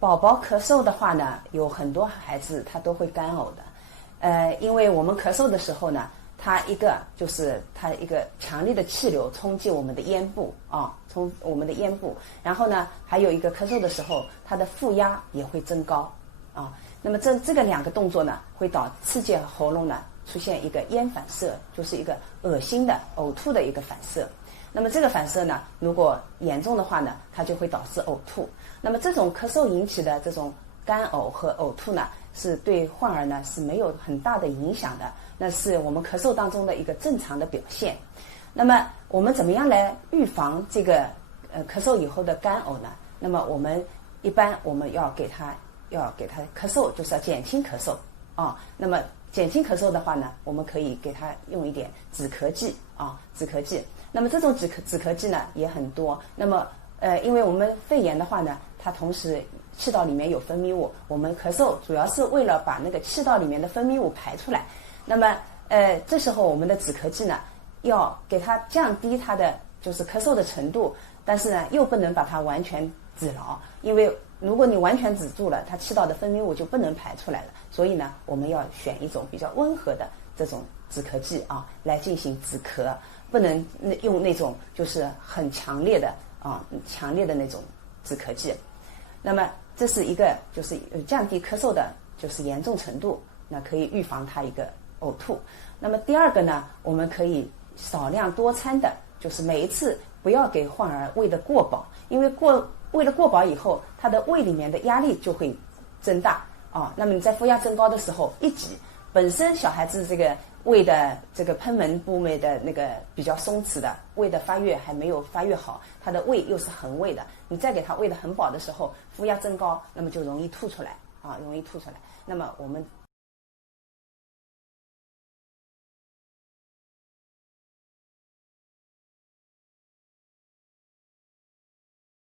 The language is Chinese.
宝宝咳嗽的话呢，有很多孩子他都会干呕的，因为我们咳嗽的时候呢，它一个强烈的气流冲进我们的咽部啊，冲我们的咽部，然后呢，还有一个咳嗽的时候，它的负压也会增高啊。那么这个两个动作呢，会刺激喉咙呢出现一个咽反射，就是一个恶心的呕吐的一个反射。那么这个反射呢，如果严重的话呢，它就会导致呕吐。那么这种咳嗽引起的这种干呕和呕吐呢，是对患儿呢是没有很大的影响的，那是我们咳嗽当中的一个正常的表现。那么我们怎么样来预防这个咳嗽以后的干呕呢？那么一般我们要给他咳嗽，就是要减轻咳嗽啊。那么减轻咳嗽的话呢，我们可以给他用一点止咳剂啊，止咳剂。那么这种止咳剂呢也很多。那么因为我们肺炎的话呢，它同时气道里面有分泌物，我们咳嗽主要是为了把那个气道里面的分泌物排出来。那么这时候我们的止咳剂呢，要给它降低它的就是咳嗽的程度，但是呢又不能把它完全止牢，因为如果你完全止住了，它气道的分泌物就不能排出来了。所以呢，我们要选一种比较温和的这种止咳剂啊，来进行止咳，不能用那种就是很强烈的那种止咳剂。那么这是一个就是降低咳嗽的就是严重程度，那可以预防它一个呕吐。那么第二个呢，我们可以少量多餐的，就是每一次不要给患儿喂得过饱，因为喂得过饱以后，他的胃里面的压力就会增大啊。那么你在负压增高的时候一挤，本身小孩子这个胃的这个贲门部位的那个比较松弛的，胃的发育还没有发育好，他的胃又是横喂的，你再给他喂得很饱的时候，负压增高，那么就容易吐出来啊，容易吐出来。那么我们